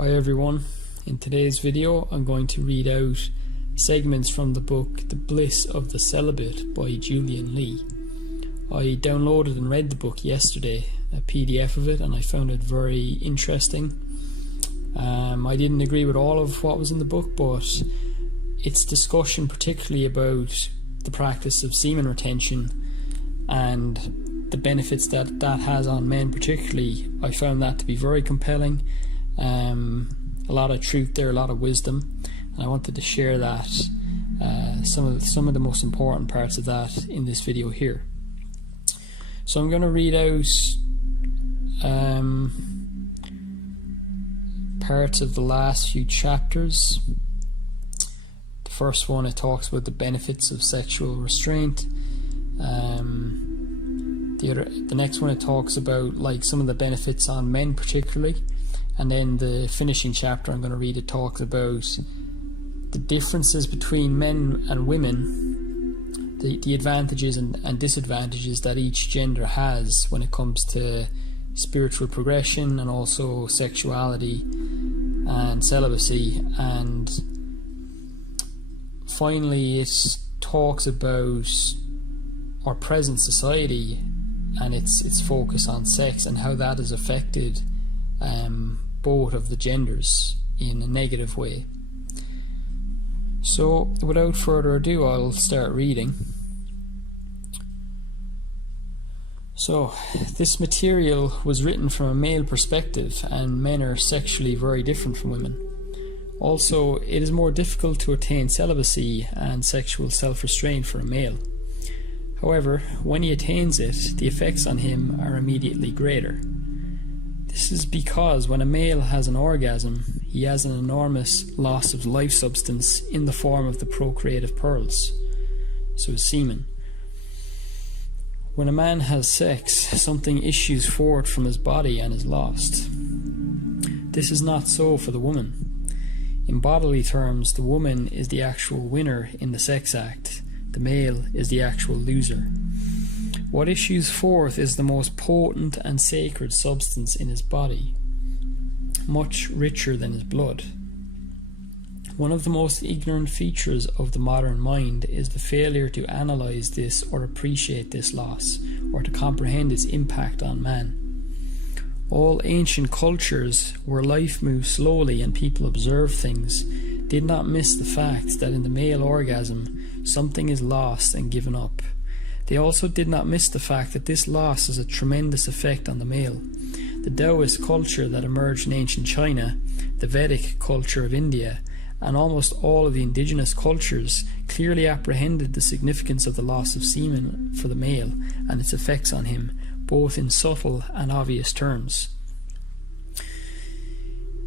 Hi everyone, in today's video I'm going to read out segments from the book The Bliss of the Celibate by Julian. I downloaded and read the book yesterday, a PDF of it, and I found it very interesting. I didn't agree with all of what was in the book, but its discussion particularly about the practice of semen retention and the benefits that has on men particularly, I found that to be very compelling. A lot of truth there, a lot of wisdom, and I wanted to share that, some of the most important parts of that in this video here. So I'm going to read out parts of the last few chapters. The first one, it talks about the benefits of sexual restraint. The next one, it talks about some of the benefits on men particularly. And then the finishing chapter I'm going to read, it talks about the differences between men and women, the advantages and disadvantages that each gender has when it comes to spiritual progression and also sexuality and celibacy. And finally it talks about our present society and its focus on sex and how that has affected both of the genders in a negative way. So without further ado, I'll start reading. So this material was written from a male perspective, and men are sexually very different from women. Also, it is more difficult to attain celibacy and sexual self-restraint for a male. However, when he attains it, the effects on him are immediately greater. This is because when a male has an orgasm, he has an enormous loss of life substance in the form of the procreative pearls, so his semen. When a man has sex, something issues forth from his body and is lost. This is not so for the woman. In bodily terms, the woman is the actual winner in the sex act. The male is the actual loser. What issues forth is the most potent and sacred substance in his body, much richer than his blood. One of the most ignorant features of the modern mind is the failure to analyze this or appreciate this loss, or to comprehend its impact on man. All ancient cultures where life moved slowly and people observed things did not miss the fact that in the male orgasm something is lost and given up. They also did not miss the fact that this loss has a tremendous effect on the male. The Taoist culture that emerged in ancient China, the Vedic culture of India, and almost all of the indigenous cultures clearly apprehended the significance of the loss of semen for the male and its effects on him, both in subtle and obvious terms.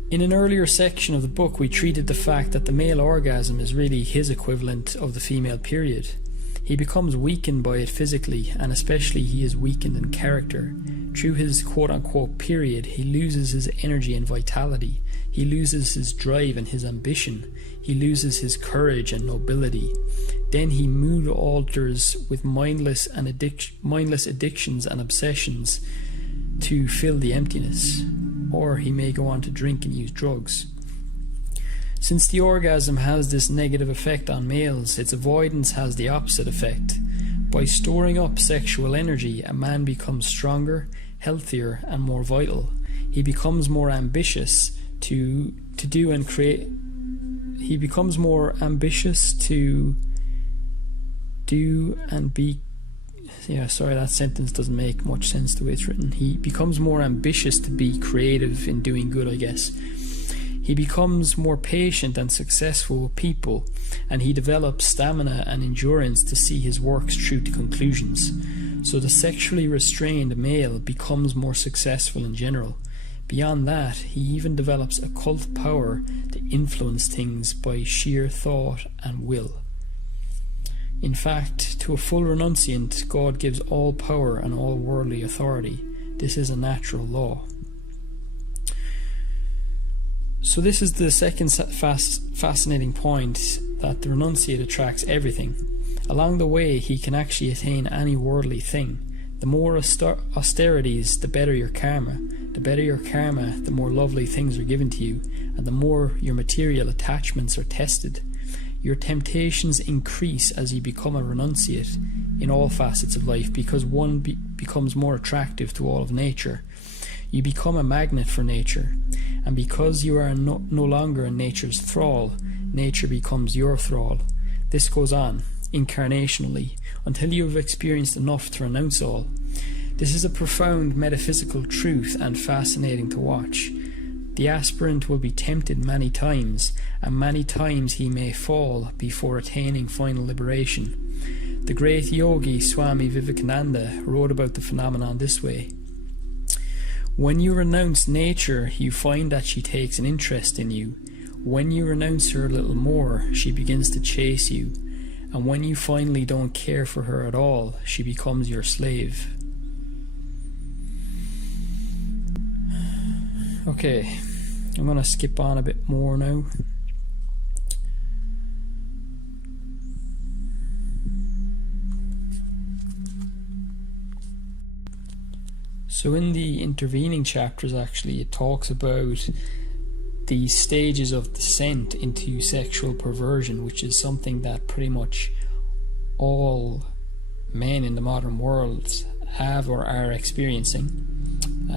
In an earlier section of the book, we treated the fact that the male orgasm is really his equivalent of the female period. He becomes weakened by it physically, and especially he is weakened in character. Through his quote-unquote period, he loses his energy and vitality. He loses his drive and his ambition. He loses his courage and nobility. Then he mood alters with mindless addictions and obsessions to fill the emptiness. Or he may go on to drink and use drugs. Since the orgasm has this negative effect on males, its avoidance has the opposite effect. By storing up sexual energy, a man becomes stronger, healthier, and more vital. He becomes more ambitious to do and create. He becomes more ambitious to do and be. Sorry, that sentence doesn't make much sense the way it's written. He becomes more ambitious to be creative in doing good, I guess. He becomes more patient and successful with people, and he develops stamina and endurance to see his works through to conclusions. So the sexually restrained male becomes more successful in general. Beyond that, he even develops occult power to influence things by sheer thought and will. In fact, to a full renunciant, God gives all power and all worldly authority. This is a natural law. So this is the second fascinating point, that the renunciate attracts everything. Along the way, he can actually attain any worldly thing. The more austerities, the better your karma. The better your karma, the more lovely things are given to you, and the more your material attachments are tested. Your temptations increase as you become a renunciate in all facets of life, because one becomes more attractive to all of nature. You become a magnet for nature, and because you are no longer in nature's thrall, nature becomes your thrall. This goes on, incarnationally, until you have experienced enough to renounce all. This is a profound metaphysical truth and fascinating to watch. The aspirant will be tempted many times, and many times he may fall before attaining final liberation. The great yogi Swami Vivekananda wrote about the phenomenon this way. When you renounce nature, you find that she takes an interest in you. When you renounce her a little more, she begins to chase you. And when you finally don't care for her at all, she becomes your slave. Okay, I'm going to skip on a bit more now. So in the intervening chapters, actually, it talks about the stages of descent into sexual perversion, which is something that pretty much all men in the modern world have or are experiencing,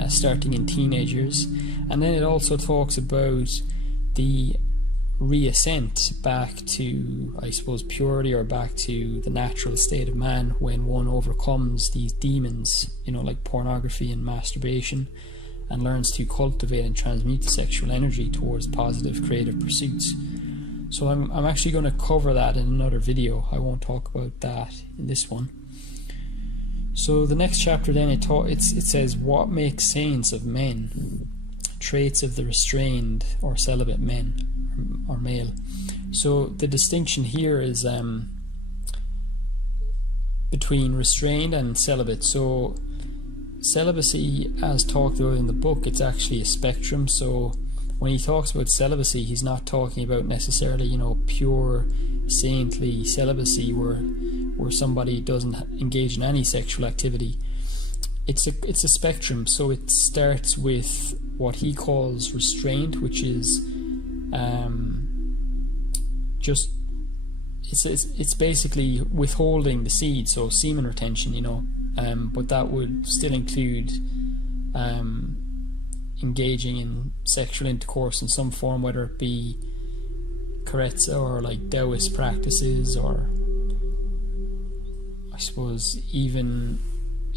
starting in teenage years. And then it also talks about the reascent back to, I suppose, purity, or back to the natural state of man when one overcomes these demons, like pornography and masturbation, and learns to cultivate and transmute sexual energy towards positive creative pursuits. So I'm actually going to cover that in another video. I won't talk about that in this one. So the next chapter then, it says, what makes saints of men? Traits of the restrained or celibate men or male. So the distinction here is between restrained and celibate. So celibacy, as talked about in the book, it's actually a spectrum. So when he talks about celibacy, he's not talking about necessarily, pure saintly celibacy where somebody doesn't engage in any sexual activity. It's a spectrum. So it starts with what he calls restraint, which is it's basically withholding the seed, so semen retention, but that would still include engaging in sexual intercourse in some form, whether it be karetsa or like Taoist practices, or I suppose even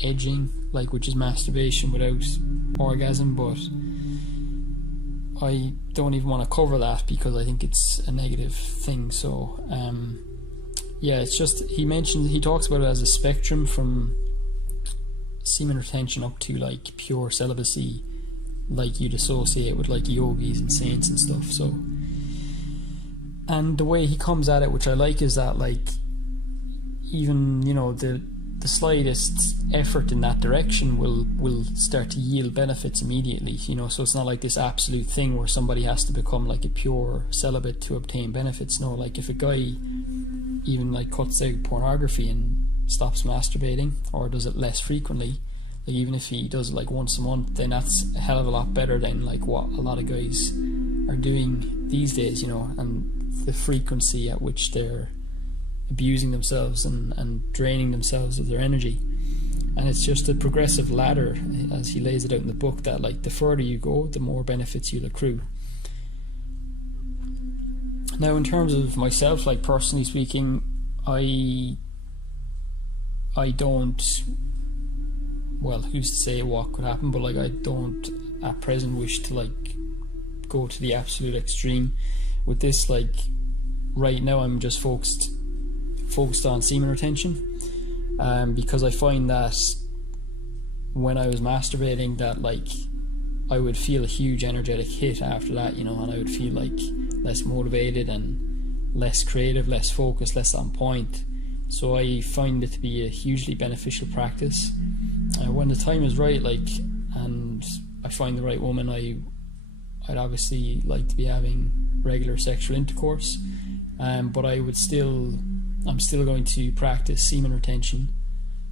edging, which is masturbation without orgasm. But I don't even want to cover that because I think it's a negative thing. So it's just, he talks about it as a spectrum from semen retention up to pure celibacy, you'd associate with yogis and saints and stuff. So, and the way he comes at it, which I like, is that even the slightest effort in that direction will start to yield benefits immediately, so it's not like this absolute thing where somebody has to become a pure celibate to obtain benefits. No, if a guy even cuts out pornography and stops masturbating, or does it less frequently, even if he does it once a month, then that's a hell of a lot better than what a lot of guys are doing these days, and the frequency at which they're abusing themselves and draining themselves of their energy. And it's just a progressive ladder, as he lays it out in the book, that the further you go, the more benefits you'll accrue. Now, in terms of myself, personally speaking, I don't, well, who's to say what could happen, but I don't at present wish to go to the absolute extreme with this. Right now I'm just focused on semen retention, because I find that when I was masturbating, that I would feel a huge energetic hit after that, and I would feel less motivated and less creative, less focused, less on point. So I find it to be a hugely beneficial practice. When the time is right, and I find the right woman, I'd obviously like to be having regular sexual intercourse, but I'm still going to practice semen retention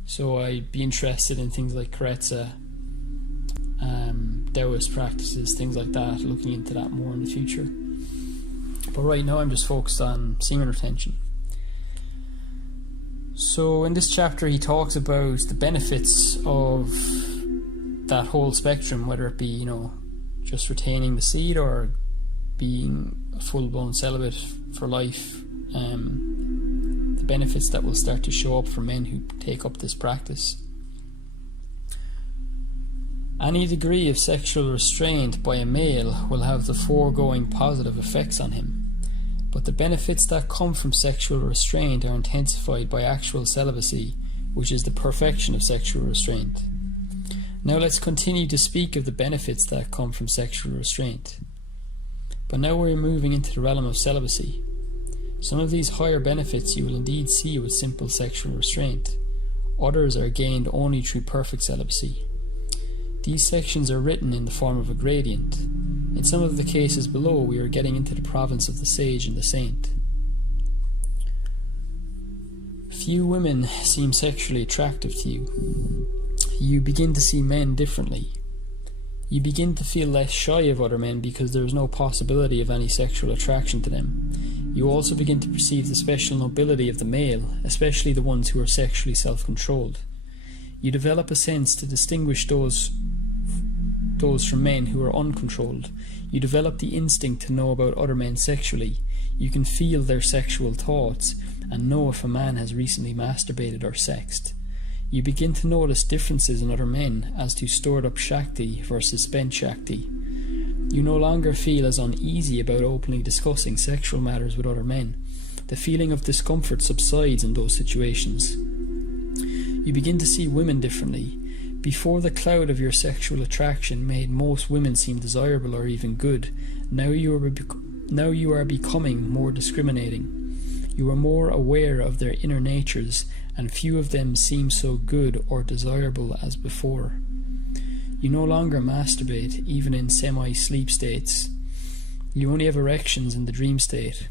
So I'd be interested in things like Karetsa, Taoist practices, things like that, looking into that more in the future. But right now I'm just focused on semen retention. So in this chapter he talks about the benefits of that whole spectrum, whether it be, just retaining the seed or being a full-blown celibate for life. The benefits that will start to show up for men who take up this practice. Any degree of sexual restraint by a male will have the foregoing positive effects on him, but the benefits that come from sexual restraint are intensified by actual celibacy, which is the perfection of sexual restraint. Now let's continue to speak of the benefits that come from sexual restraint. But now we're moving into the realm of celibacy. Some of these higher benefits you will indeed see with simple sexual restraint. Others are gained only through perfect celibacy. These sections are written in the form of a gradient. In some of the cases below, we are getting into the province of the sage and the saint. Few women seem sexually attractive to you. You begin to see men differently. You begin to feel less shy of other men because there is no possibility of any sexual attraction to them. You also begin to perceive the special nobility of the male, especially the ones who are sexually self-controlled. You develop a sense to distinguish those from men who are uncontrolled. You develop the instinct to know about other men sexually. You can feel their sexual thoughts and know if a man has recently masturbated or sexed. You begin to notice differences in other men as to stored up Shakti versus spent Shakti. You no longer feel as uneasy about openly discussing sexual matters with other men. The feeling of discomfort subsides in those situations. You begin to see women differently. Before, the cloud of your sexual attraction made most women seem desirable or even good. Now you are becoming more discriminating. You are more aware of their inner natures, and few of them seem so good or desirable as before. You no longer masturbate, even in semi-sleep states. You only have erections in the dream state.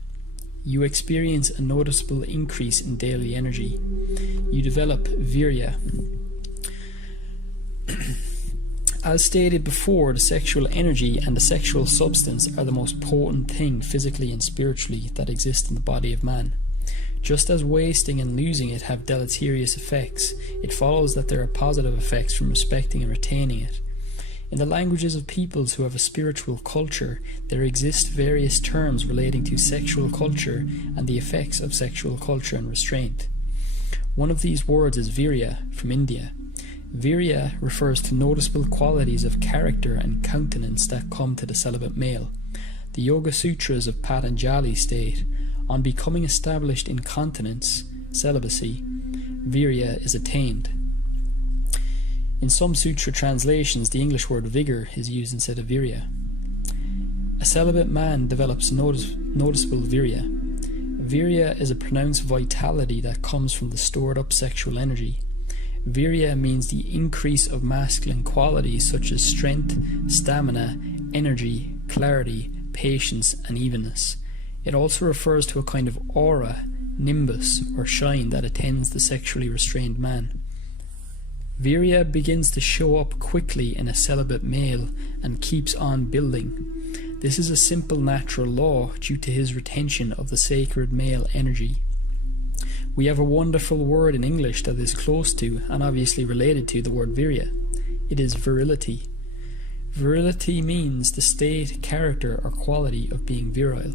You experience a noticeable increase in daily energy. You develop virya. As stated before, the sexual energy and the sexual substance are the most potent thing physically and spiritually that exist in the body of man. Just as wasting and losing it have deleterious effects, it follows that there are positive effects from respecting and retaining it. In the languages of peoples who have a spiritual culture, there exist various terms relating to sexual culture and the effects of sexual culture and restraint. One of these words is virya, from India. Virya refers to noticeable qualities of character and countenance that come to the celibate male. The Yoga Sutras of Patanjali state, on becoming established in continence, celibacy, virya is attained. In some sutra translations, the English word vigour is used instead of virya. A celibate man develops noticeable virya. Virya is a pronounced vitality that comes from the stored up sexual energy. Virya means the increase of masculine qualities such as strength, stamina, energy, clarity, patience, and evenness. It also refers to a kind of aura, nimbus, or shine that attends the sexually restrained man. Virya begins to show up quickly in a celibate male and keeps on building. This is a simple natural law due to his retention of the sacred male energy. We have a wonderful word in English that is close to and obviously related to the word virya. It is virility. Virility means the state, character, or quality of being virile.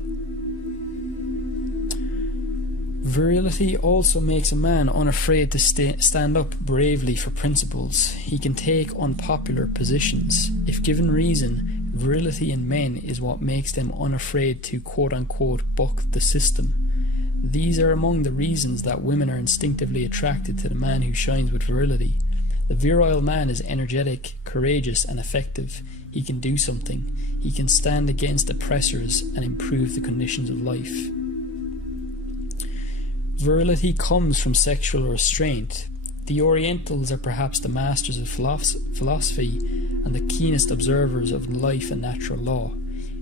Virility also makes a man unafraid to stand up bravely for principles. He can take unpopular positions. If given reason, virility in men is what makes them unafraid to quote-unquote buck the system. These are among the reasons that women are instinctively attracted to the man who shines with virility. The virile man is energetic, courageous, and effective. He can do something. He can stand against oppressors and improve the conditions of life. Virility comes from sexual restraint. The Orientals are perhaps the masters of philosophy and the keenest observers of life and natural law.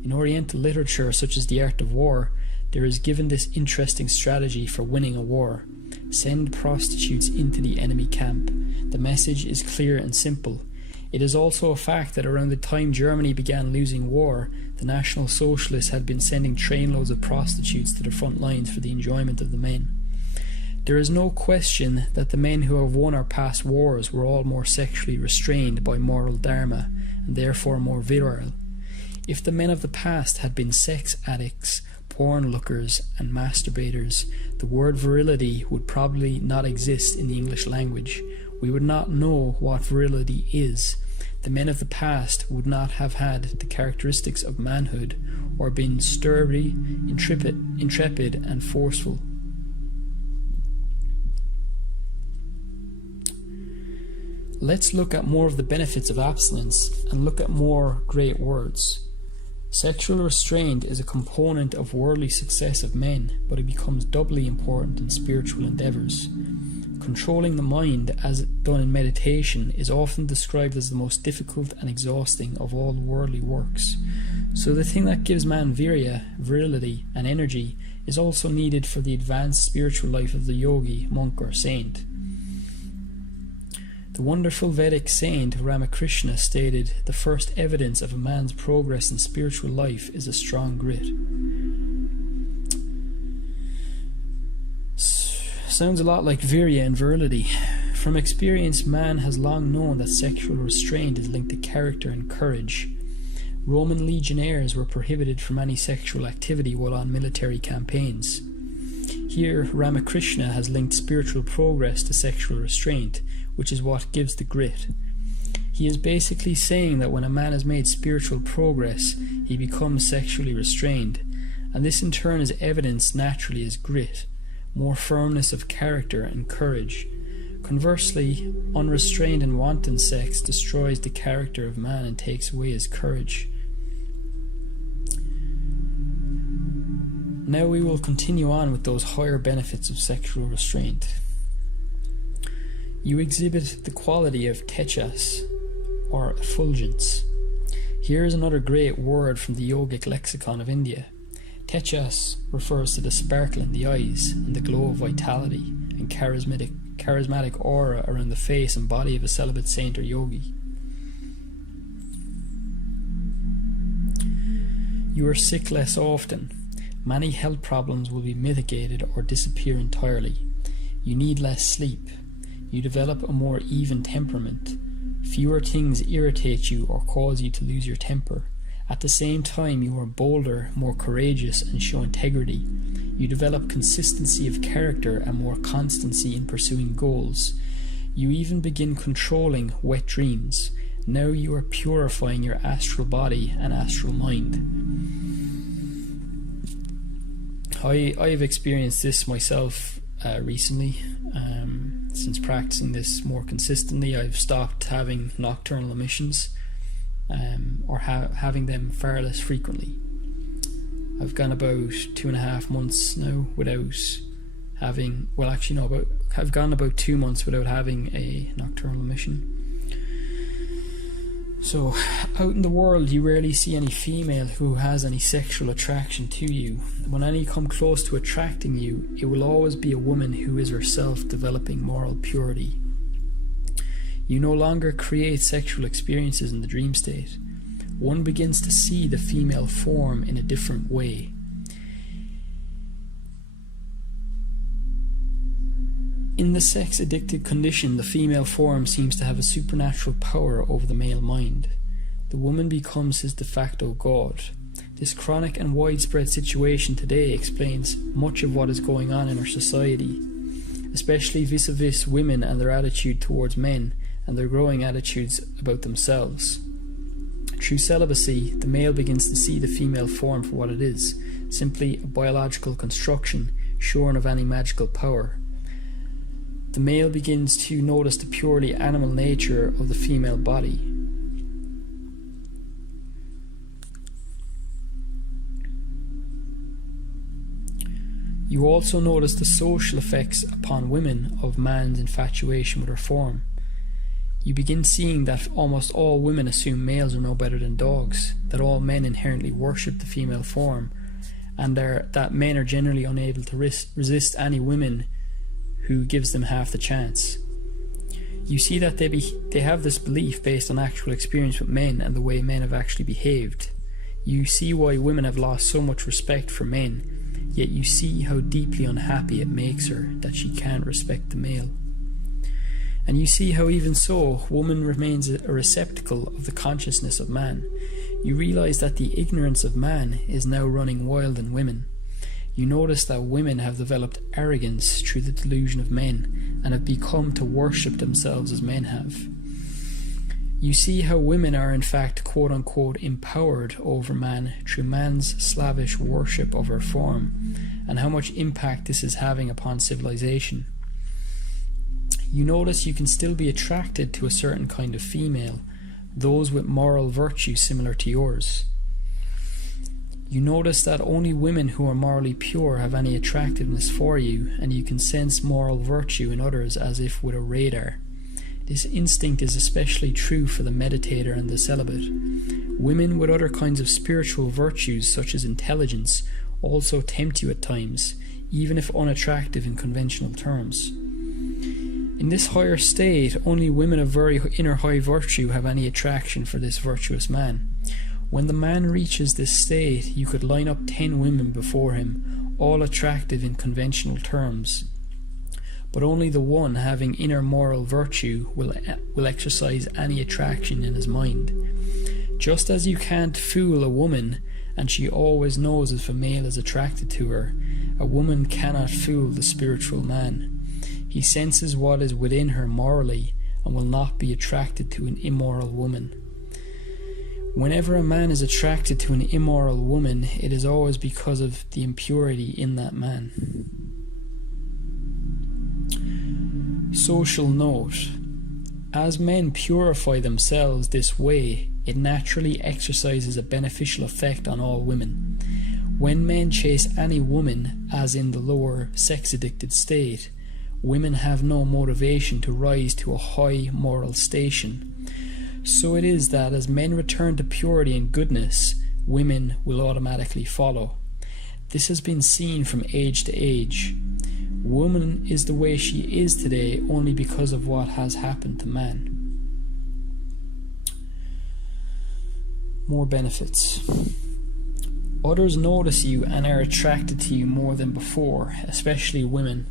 In Oriental literature, such as The Art of War, there is given this interesting strategy for winning a war. Send prostitutes into the enemy camp. The message is clear and simple. It is also a fact that around the time Germany began losing war, the National Socialists had been sending trainloads of prostitutes to the front lines for the enjoyment of the men. There is no question that the men who have won our past wars were all more sexually restrained by moral dharma, and therefore more virile. If the men of the past had been sex addicts, porn lookers and masturbators, the word virility would probably not exist in the English language. We would not know what virility is. The men of the past would not have had the characteristics of manhood, or been sturdy, intrepid and forceful. Let's look at more of the benefits of abstinence and look at more great words. Sexual restraint is a component of worldly success of men, but it becomes doubly important in spiritual endeavours. Controlling the mind, as done in meditation, is often described as the most difficult and exhausting of all worldly works. So the thing that gives man virya, virility and energy is also needed for the advanced spiritual life of the yogi, monk or saint. The wonderful Vedic saint Ramakrishna stated, "The first evidence of a man's progress in spiritual life is a strong grit." Sounds a lot like virya and virility. From experience, man has long known that sexual restraint is linked to character and courage. Roman legionnaires were prohibited from any sexual activity while on military campaigns. Here, Ramakrishna has linked spiritual progress to sexual restraint, which is what gives the grit. He is basically saying that when a man has made spiritual progress, he becomes sexually restrained, and this in turn is evidenced naturally as grit, more firmness of character and courage. Conversely, unrestrained and wanton sex destroys the character of man and takes away his courage. Now we will continue on with those higher benefits of sexual restraint. You exhibit the quality of techas, or effulgence. Here is another great word from the yogic lexicon of India. Techas refers to the sparkle in the eyes and the glow of vitality and charismatic aura around the face and body of a celibate saint or yogi. You are sick less often. Many health problems will be mitigated or disappear entirely. You need less sleep. You develop a more even temperament. Fewer things irritate you or cause you to lose your temper. At the same time, you are bolder, more courageous, and show integrity. You develop consistency of character and more constancy in pursuing goals. You even begin controlling wet dreams. Now you are purifying your astral body and astral mind. I've experienced this myself recently. Since practicing this more consistently, I've stopped having nocturnal emissions, or having them far less frequently. I've gone about 2.5 months now without having, I've gone about 2 months without having a nocturnal emission. So, out in the world, you rarely see any female who has any sexual attraction to you. When any come close to attracting you, it will always be a woman who is herself developing moral purity. You no longer create sexual experiences in the dream state. One begins to see the female form in a different way. In the sex-addicted condition, the female form seems to have a supernatural power over the male mind. The woman becomes his de facto god. This chronic and widespread situation today explains much of what is going on in our society, especially vis-a-vis women and their attitude towards men and their growing attitudes about themselves. Through celibacy, the male begins to see the female form for what it is, simply a biological construction shorn of any magical power. The male begins to notice the purely animal nature of the female body. You also notice the social effects upon women of man's infatuation with her form. You begin seeing that almost all women assume males are no better than dogs, that all men inherently worship the female form, and that men are generally unable to resist any women who gives them half the chance. You see that they have this belief based on actual experience with men and the way men have actually behaved. You see why women have lost so much respect for men, yet you see how deeply unhappy it makes her that she can't respect the male. And you see how even so, woman remains a receptacle of the consciousness of man. You realize that the ignorance of man is now running wild in women. You notice that women have developed arrogance through the delusion of men and have become to worship themselves as men have. You see how women are in fact quote-unquote empowered over man through man's slavish worship of her form, and how much impact this is having upon civilization. You notice you can still be attracted to a certain kind of female, those with moral virtue similar to yours. You notice that only women who are morally pure have any attractiveness for you, and you can sense moral virtue in others as if with a radar. This instinct is especially true for the meditator and the celibate. Women with other kinds of spiritual virtues, such as intelligence, also tempt you at times, even if unattractive in conventional terms. In this higher state, only women of very inner high virtue have any attraction for this virtuous man. When the man reaches this state, you could line up 10 women before him, all attractive in conventional terms. But only the one having inner moral virtue will exercise any attraction in his mind. Just as you can't fool a woman, and she always knows if a male is attracted to her, a woman cannot fool the spiritual man. He senses what is within her morally, and will not be attracted to an immoral woman. Whenever a man is attracted to an immoral woman, it is always because of the impurity in that man. Social note: as men purify themselves this way, it naturally exercises a beneficial effect on all women. When men chase any woman, as in the lower sex-addicted state, women have no motivation to rise to a high moral station. So it is that as men return to purity and goodness, women will automatically follow. This has been seen from age to age. Woman is the way she is today only because of what has happened to man. More benefits. Others notice you and are attracted to you more than before, especially women.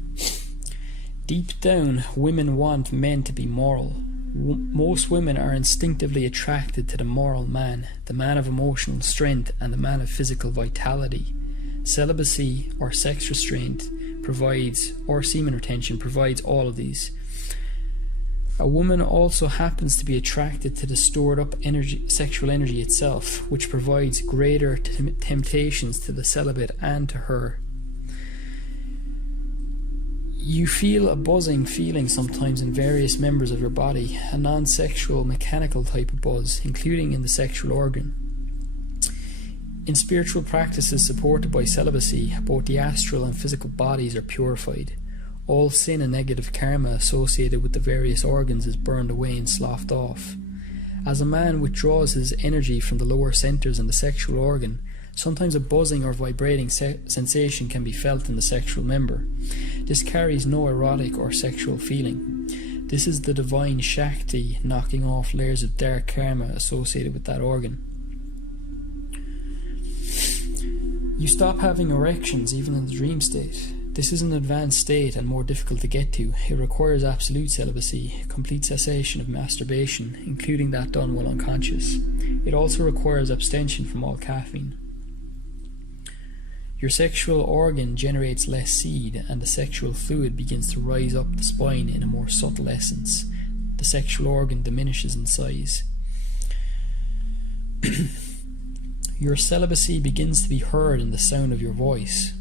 Deep down, women want men to be moral. Most women are instinctively attracted to the moral man, the man of emotional strength and the man of physical vitality. Celibacy or sex restraint provides, or semen retention provides all of these. A woman also happens to be attracted to the stored up energy, sexual energy itself, which provides greater temptations to the celibate and to her. You feel a buzzing feeling sometimes in various members of your body, a non-sexual mechanical type of buzz, including in the sexual organ. In spiritual practices supported by celibacy, both the astral and physical bodies are purified. All sin and negative karma associated with the various organs is burned away and sloughed off. As a man withdraws his energy from the lower centers in the sexual organ, sometimes a buzzing or vibrating sensation can be felt in the sexual member. This carries no erotic or sexual feeling. This is the divine Shakti knocking off layers of dark karma associated with that organ. You stop having erections even in the dream state. This is an advanced state and more difficult to get to. It requires absolute celibacy, complete cessation of masturbation, including that done while unconscious. It also requires abstention from all caffeine. Your sexual organ generates less seed, and the sexual fluid begins to rise up the spine in a more subtle essence. The sexual organ diminishes in size. Your celibacy begins to be heard in the sound of your voice.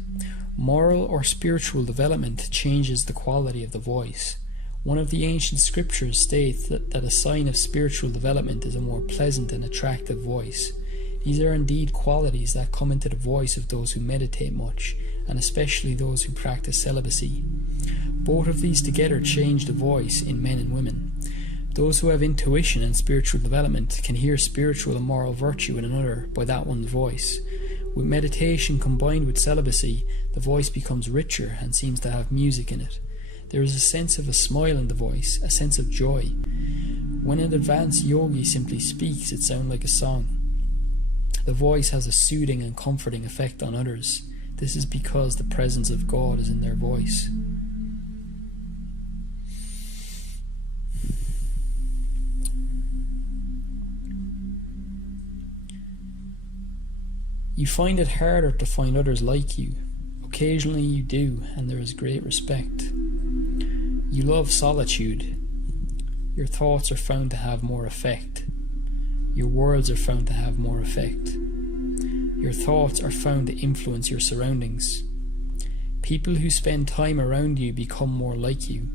Moral or spiritual development changes the quality of the voice. One of the ancient scriptures states that a sign of spiritual development is a more pleasant and attractive voice. These are indeed qualities that come into the voice of those who meditate much, and especially those who practice celibacy. Both of these together change the voice in men and women. Those who have intuition and spiritual development can hear spiritual and moral virtue in another by that one's voice. With meditation combined with celibacy, the voice becomes richer and seems to have music in it. There is a sense of a smile in the voice, a sense of joy. When an advanced yogi simply speaks, it sounds like a song. The voice has a soothing and comforting effect on others. This is because the presence of God is in their voice. You find it harder to find others like you. Occasionally you do, and there is great respect. You love solitude. Your thoughts are found to have more effect. Your words are found to have more effect. Your thoughts are found to influence your surroundings. People who spend time around you become more like you.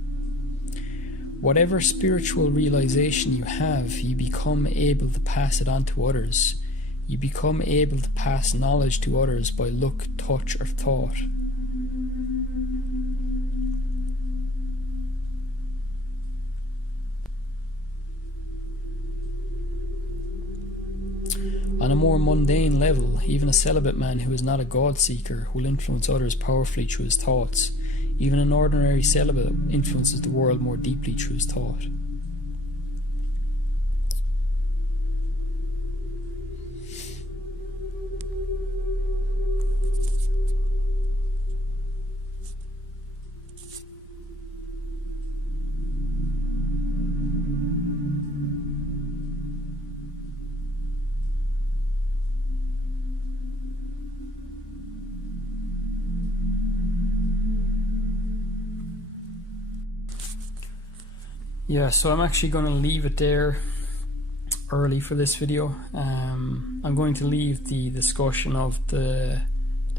Whatever spiritual realization you have, you become able to pass it on to others. You become able to pass knowledge to others by look, touch, or thought. On a more mundane level, even a celibate man who is not a God seeker will influence others powerfully through his thoughts. Even an ordinary celibate influences the world more deeply through his thought. Yeah, so I'm actually going to leave it there early for this video. I'm going to leave the discussion of the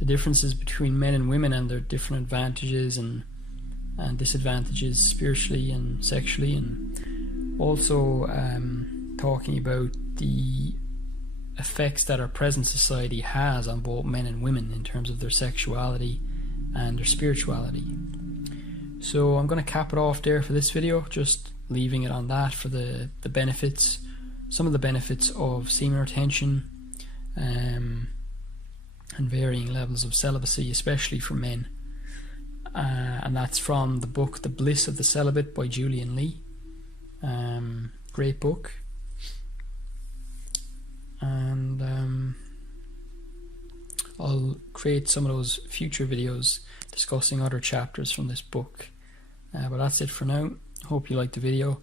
differences between men and women and their different advantages and disadvantages spiritually and sexually, and also talking about the effects that our present society has on both men and women in terms of their sexuality and their spirituality. So I'm going to cap it off there for this video, just leaving it on that for the benefits, some of the benefits of semen retention and varying levels of celibacy, especially for men. And that's from the book The Bliss of the Celibate by Julian Lee. Great book. And I'll create some of those future videos discussing other chapters from this book. But that's it for now. Hope you liked the video.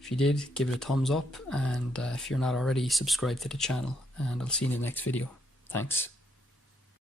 If you did, give it a thumbs up, and if you're not already, subscribe to the channel, and I'll see you in the next video. Thanks.